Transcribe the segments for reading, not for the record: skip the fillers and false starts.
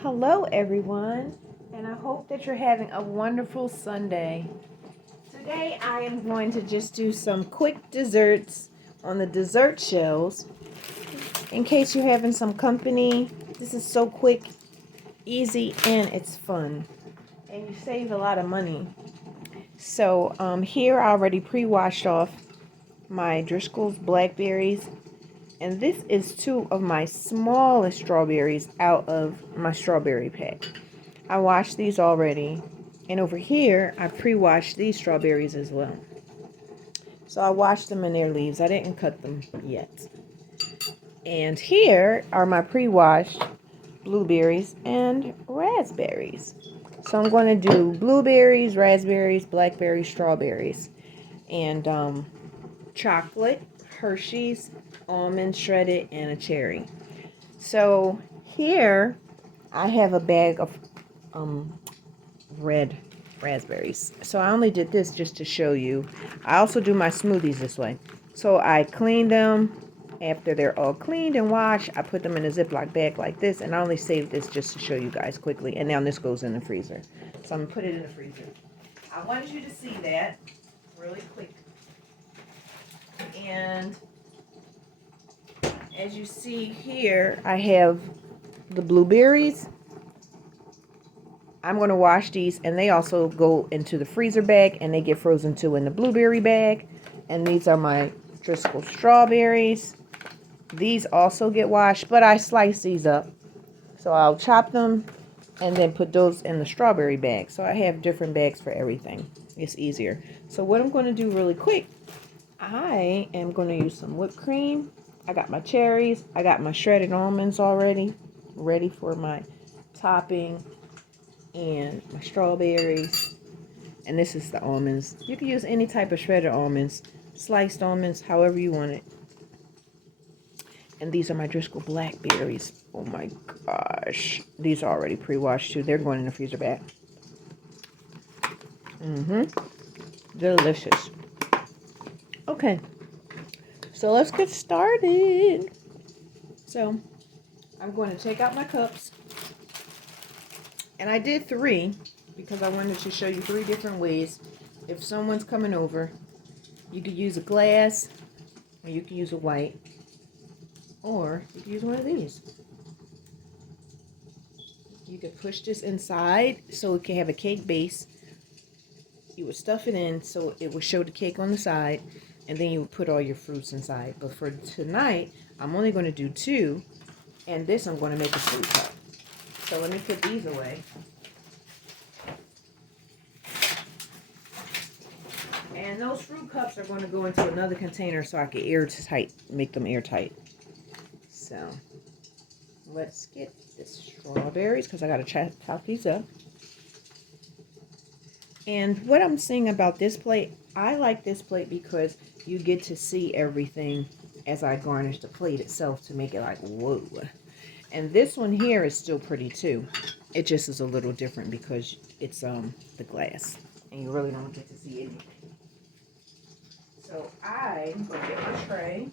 Hello, everyone, and I hope that you're having a wonderful Sunday. Today, I am going to just do some quick desserts on the dessert shelves in case you're having some company. This is so quick, easy, and it's fun, and you save a lot of money. So, here I already pre-washed off my Driscoll's Blackberries, and this is two of my smallest strawberries out of my strawberry pack. I washed these already. And over here, I pre-washed these strawberries as well. So I washed them in their leaves. I didn't cut them yet. And here are my pre-washed blueberries and raspberries. So I'm going to do blueberries, raspberries, blackberries, strawberries, and chocolate, Hershey's, almond shredded, and a cherry. So here I have a bag of um, red raspberries. So I only did this just to show you. I also do my smoothies this way. So I clean them. After they're all cleaned and washed, I put them in a Ziploc bag like this. And I only saved this just to show you guys quickly. And now this goes in the freezer. So I'm going to put it in the freezer. I wanted you to see that really quick. And as you see here, I have the blueberries. I'm going to wash these, and they also go into the freezer bag, and they get frozen too in the blueberry bag. And these are my Driscoll strawberries. These also get washed, but I slice these up. So I'll chop them and then put those in the strawberry bag. So I have different bags for everything. It's easier. So what I'm going to do really quick, I am going to use some whipped cream. I got my cherries. I got my shredded almonds already, ready for my topping. And my strawberries, and this is the almonds. You can use any type of shredded almonds, sliced almonds, however you want it. And these are my Driscoll Blackberries. Oh my gosh, these are already pre-washed too. They're going in the freezer bag. Delicious. Okay, so let's get started. So I'm going to take out my cups, and I did 3 because I wanted to show you 3 different ways. If someone's coming over, you could use a glass, or you can use a white, or you can use one of these. You could push this inside so it can have a cake base. You would stuff it in so it would show the cake on the side, and then you would put all your fruits inside. But for tonight, I'm only going to do 2, and this I'm going to make a fruit cup. So let me put these away. And those fruit cups are going to go into another container so I can make them airtight. So let's get the strawberries because I got to chop these up. And what I'm saying about this plate, I like this plate because you get to see everything as I garnish the plate itself to make it like, whoa. And this one here is still pretty too. It just is a little different because it's the glass. And you really don't get to see anything. So I'm going to get my tray.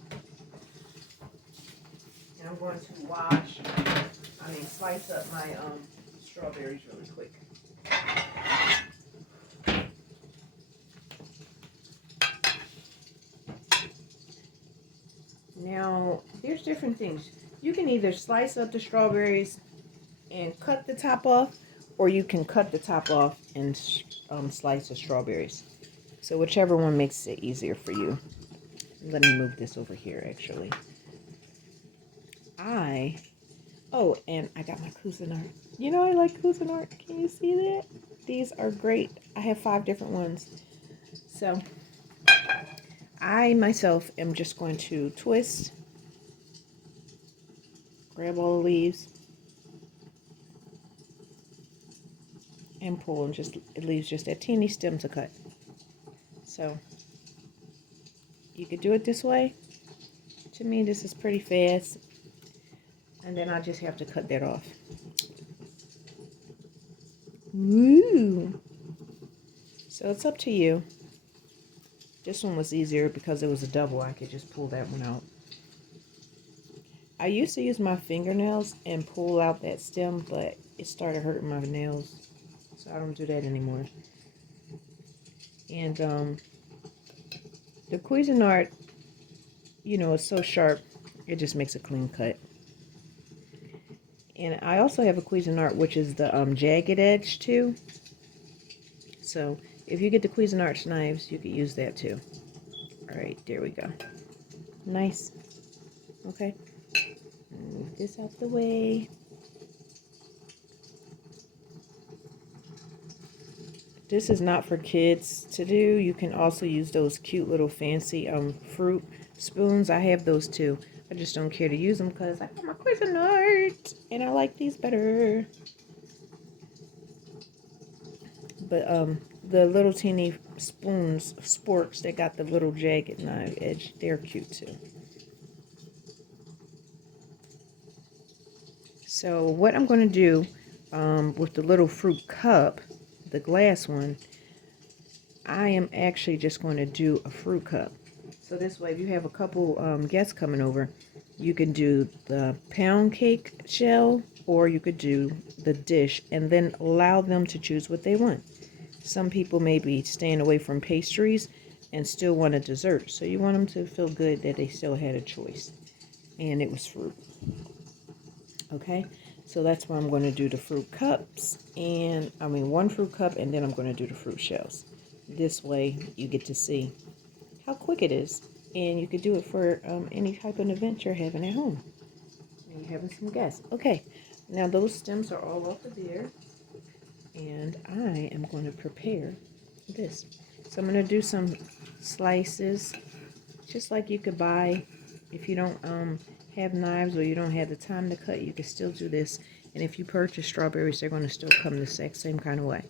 And I'm going to slice up my strawberries really quick. Now, there's different things. You can either slice up the strawberries and cut the top off, or you can cut the top off and slice the strawberries. So whichever one makes it easier for you. Let me move this over here, actually. And I got my Cuisinart. You know I like Cuisinart. Can you see that? These are great. I have 5 different ones. So, I myself am just going to twist, grab all the leaves, and pull, and it leaves just that teeny stem to cut. So, you could do it this way. To me, this is pretty fast. And then I just have to cut that off. Woo! So it's up to you. This one was easier because it was a double. I could just pull that one out. I used to use my fingernails and pull out that stem, but it started hurting my nails, so I don't do that anymore. And the Cuisinart, you know, is so sharp, it just makes a clean cut. And I also have a Cuisinart, which is the jagged edge too. So if you get the Cuisinart knives, you could use that too. All right, there we go. Nice. Okay. Move this out the way. This is not for kids to do. You can also use those cute little fancy fruit spoons. I have those too. I just don't care to use them because I got my Cuisinart and I like these better. But the little teeny spoons, sporks that got the little jagged knife edge, they're cute too. So what I'm going to do with the little fruit cup, the glass one, I am actually just going to do a fruit cup. So this way, if you have a couple guests coming over, you can do the pound cake shell, or you could do the dish, and then allow them to choose what they want. Some people may be staying away from pastries and still want a dessert. So you want them to feel good that they still had a choice. And it was fruit. Okay, so that's why I'm going to do the fruit cups. And I mean, one fruit cup, and then I'm going to do the fruit shells. This way, you get to see how quick it is. And you could do it for any type of event you're having at home. And you're having some guests. Okay, now those stems are all off of there. And I am going to prepare this. So I'm going to do some slices, just like you could buy if you don't have knives or you don't have the time to cut. You can still do this. And if you purchase strawberries, they're going to still come the exact same kind of way.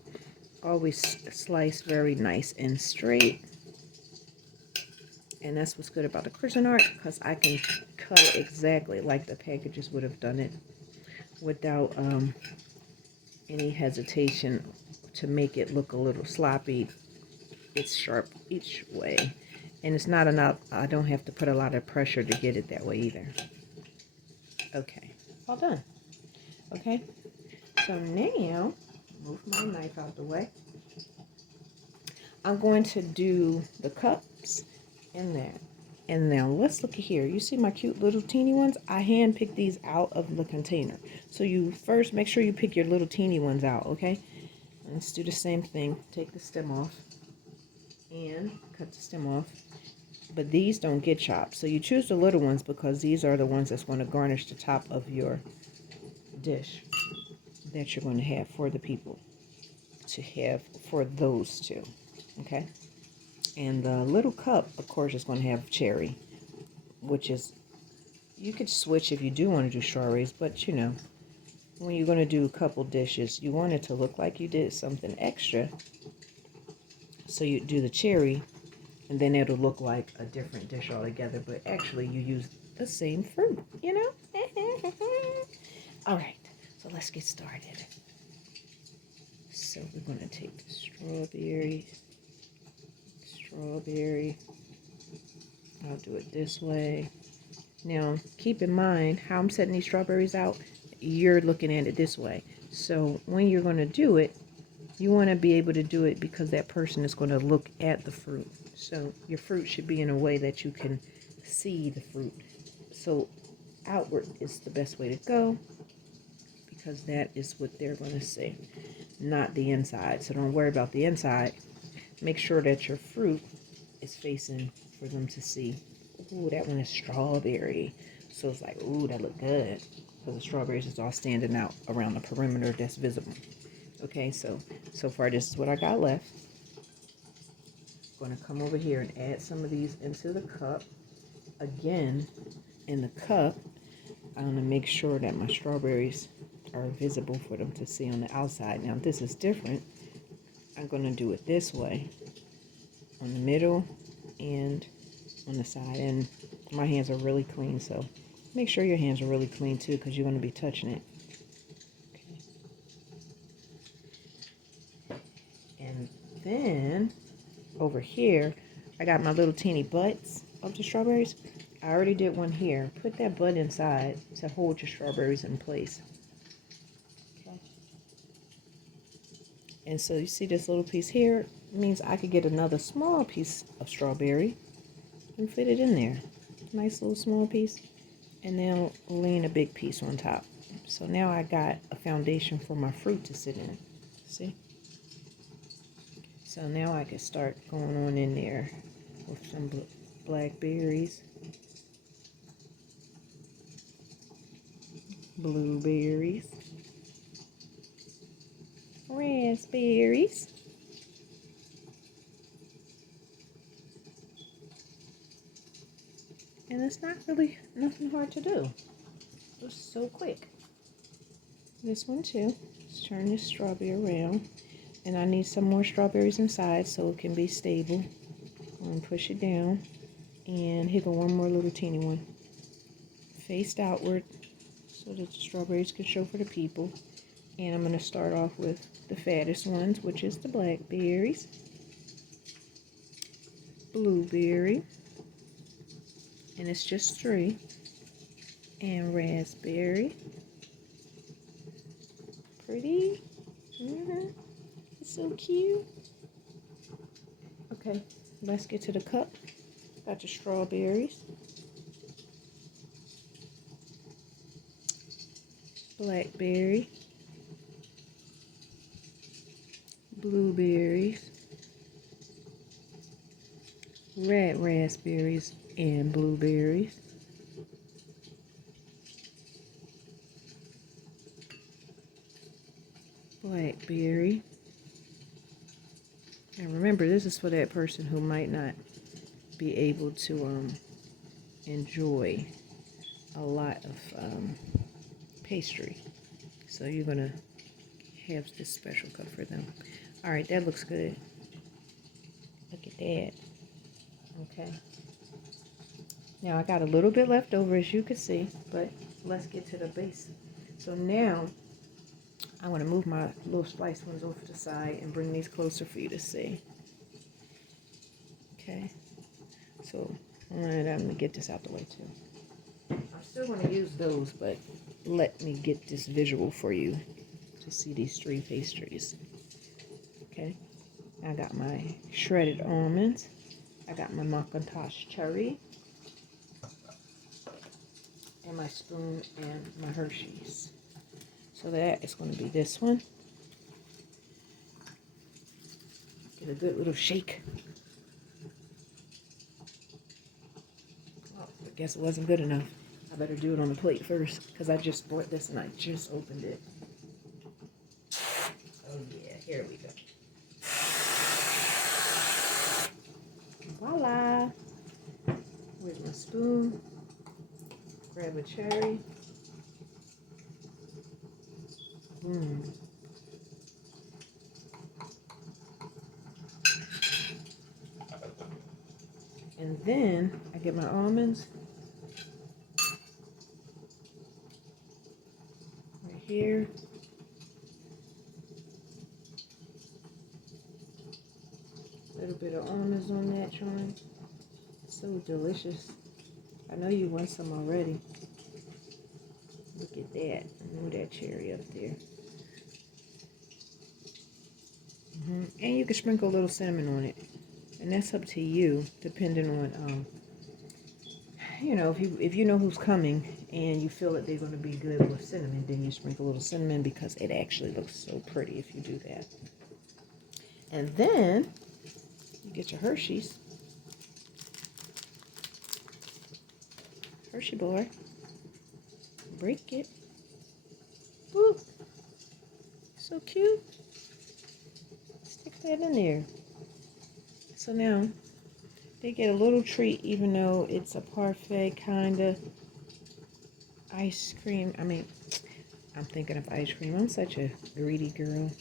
Always slice very nice and straight. And that's what's good about the Cuisinart, because I can cut it exactly like the packages would have done it without any hesitation to make it look a little sloppy. It's sharp each way, and it's not enough. I don't have to put a lot of pressure to get it that way either. Okay, all done. Okay, so now move my knife out the way. I'm going to do the cups in there. And now let's look at here. You see my cute little teeny ones? I hand pick these out of the container. So you first make sure you pick your little teeny ones out, okay? Let's do the same thing. Take the stem off and cut the stem off. But these don't get chopped. So you choose the little ones because these are the ones that's going to garnish the top of your dish that you're going to have for the people to have for those two, okay? And the little cup, of course, is going to have cherry, which is, you could switch if you do want to do strawberries, but you know, when you're going to do a couple dishes, you want it to look like you did something extra. So you do the cherry, and then it'll look like a different dish altogether, but actually you use the same fruit, you know? All right, so let's get started. So we're going to take the strawberry. I'll do it this way. Now, keep in mind how I'm setting these strawberries out. You're looking at it this way. So when you're going to do it, you want to be able to do it because that person is going to look at the fruit. So your fruit should be in a way that you can see the fruit. So outward is the best way to go because that is what they're going to see, not the inside. So don't worry about the inside. Make sure that your fruit is facing for them to see. Ooh, that one is strawberry. So it's like, ooh, that look good. Because the strawberries is all standing out around the perimeter that's visible. Okay, so far this is what I got left. I'm going to come over here and add some of these into the cup. Again, in the cup, I'm going to make sure that my strawberries are visible for them to see on the outside. Now, this is different. I'm going to do it this way. On the middle and on the side. And my hands are really clean, so make sure your hands are really clean too, because you're going to be touching it. Okay. And then over here, I got my little teeny butts of the strawberries. I already did one here. Put that bud inside to hold your strawberries in place. Okay. And so you see this little piece here? It means I could get another small piece of strawberry and fit it in there. Nice little small piece. And then lean a big piece on top. So now I got a foundation for my fruit to sit in. See? So now I can start going on in there with some blackberries, blueberries, raspberries, and it's not really nothing hard to do. It's so quick. This one too. Let's turn this strawberry around. And I need some more strawberries inside so it can be stable. I'm going to push it down. And here go one more little teeny one. Faced outward so that the strawberries can show for the people. And I'm going to start off with the fattest ones, which is the blackberries, blueberry, and it's just 3, and raspberry. Pretty. It's so cute. Okay, let's get to the cup. Got the strawberries, blackberry, blueberries, red raspberries and blueberries, blackberry. And remember, this is for that person who might not be able to enjoy a lot of pastry. So you're going to have this special cup for them. Alright, that looks good. Look at that. Okay. Now I got a little bit left over, as you can see, but let's get to the base. So now I want to move my little sliced ones over to the side and bring these closer for you to see. Okay. So I'm going to get this out the way too. I'm still going to use those, but let me get this visual for you to see these 3 pastries. Okay. I got my shredded almonds. I got my Moschino Cherry. And my spoon and my Hershey's. So that is going to be this one. Get a good little shake. Oh, I guess it wasn't good enough. I better do it on the plate first because I just bought this and I just opened it. Oh yeah, here we go. Voila! Where's my spoon? Grab a cherry. Boom. And then I get my almonds right here. A little bit of almonds on that joint. So delicious. I know you want some already. Look at that. Move that cherry up there. And you can sprinkle a little cinnamon on it. And that's up to you, depending on, you know, if you know who's coming and you feel that they're going to be good with cinnamon, then you sprinkle a little cinnamon because it actually looks so pretty if you do that. And then you get your Hershey's. Hershey bar. Break it. Woo! So cute. Stick that in there. So now they get a little treat, even though it's a parfait kind of ice cream. I mean, I'm thinking of ice cream. I'm such a greedy girl.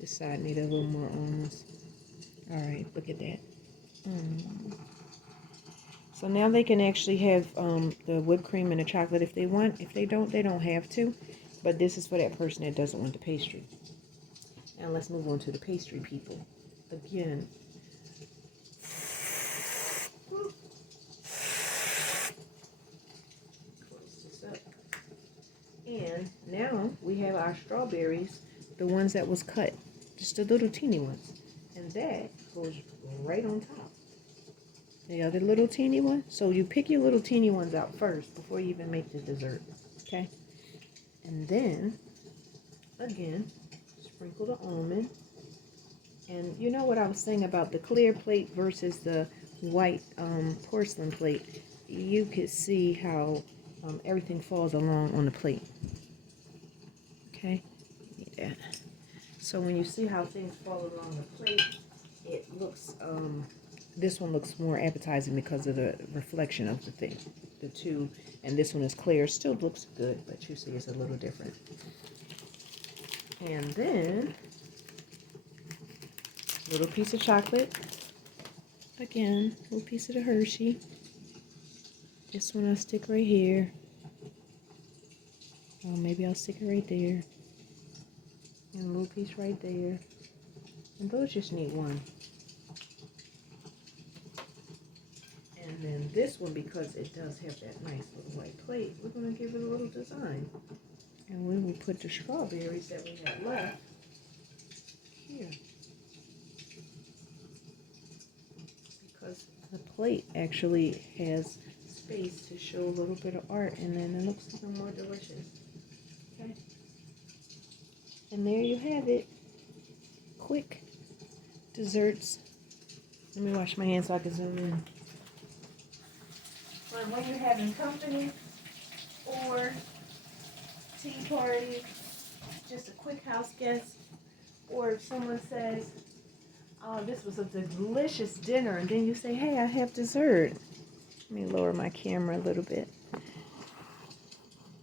This side need a little more almonds. All right, look at that. So now they can actually have the whipped cream and the chocolate if they want. If they don't have to. But this is for that person that doesn't want the pastry. Now let's move on to the pastry people. Again. our strawberries, the ones that was cut, just the little teeny ones. And that goes right on top. The other little teeny one. So you pick your little teeny ones out first before you even make the dessert. Okay? And then, again, sprinkle the almond. And you know what I was saying about the clear plate versus the white porcelain plate? You could see how everything falls along on the plate. Okay? Yeah. So when you see how things fall along the plate, it looks, this one looks more appetizing because of the reflection of the thing. The two, and this one is clear. Still looks good, but you see it's a little different. And then, little piece of chocolate. Again, little piece of the Hershey. This one I'll stick right here. Or maybe I'll stick it right there. And a little piece right there. And those just need one. And then this one, because it does have that nice little white plate, we're going to give it a little design. And we will put the strawberries that we have left here. Because the plate actually has space to show a little bit of art, and then it looks even more delicious. Okay? And there you have it. Quick desserts. Let me wash my hands so I can zoom in. But when you're having company or tea party, just a quick house guest, or if someone says, oh, this was a delicious dinner, and then you say, hey, I have dessert. Let me lower my camera a little bit.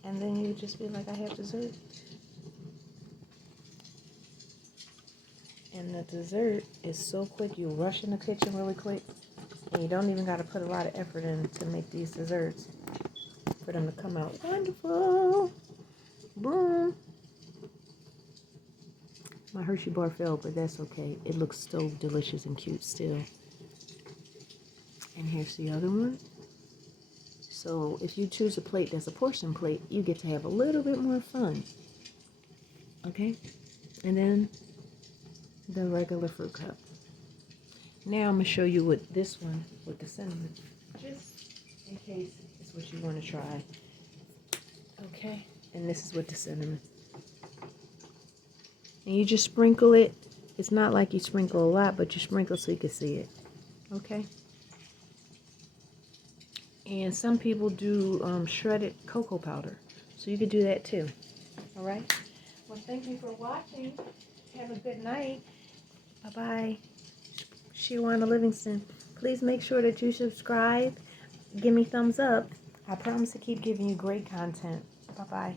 And then you just be like, I have dessert. And the dessert is so quick. You rush in the kitchen really quick. And you don't even got to put a lot of effort in to make these desserts for them to come out wonderful. Boom. My Hershey bar fell, but that's okay. It looks so delicious and cute still. And here's the other one. So if you choose a plate that's a portion plate, you get to have a little bit more fun. Okay? And then the regular fruit cup. Now I'm going to show you what this one with the cinnamon. Just in case it's what you want to try. Okay? And this is with the cinnamon. And you just sprinkle it. It's not like you sprinkle a lot, but you sprinkle so you can see it. Okay? And some people do shredded cocoa powder. So you could do that too. Alright? Well, thank you for watching. Have a good night. Bye-bye. Shewanna Livingston. Please make sure that you subscribe. Give me thumbs up. I promise to keep giving you great content. Bye-bye.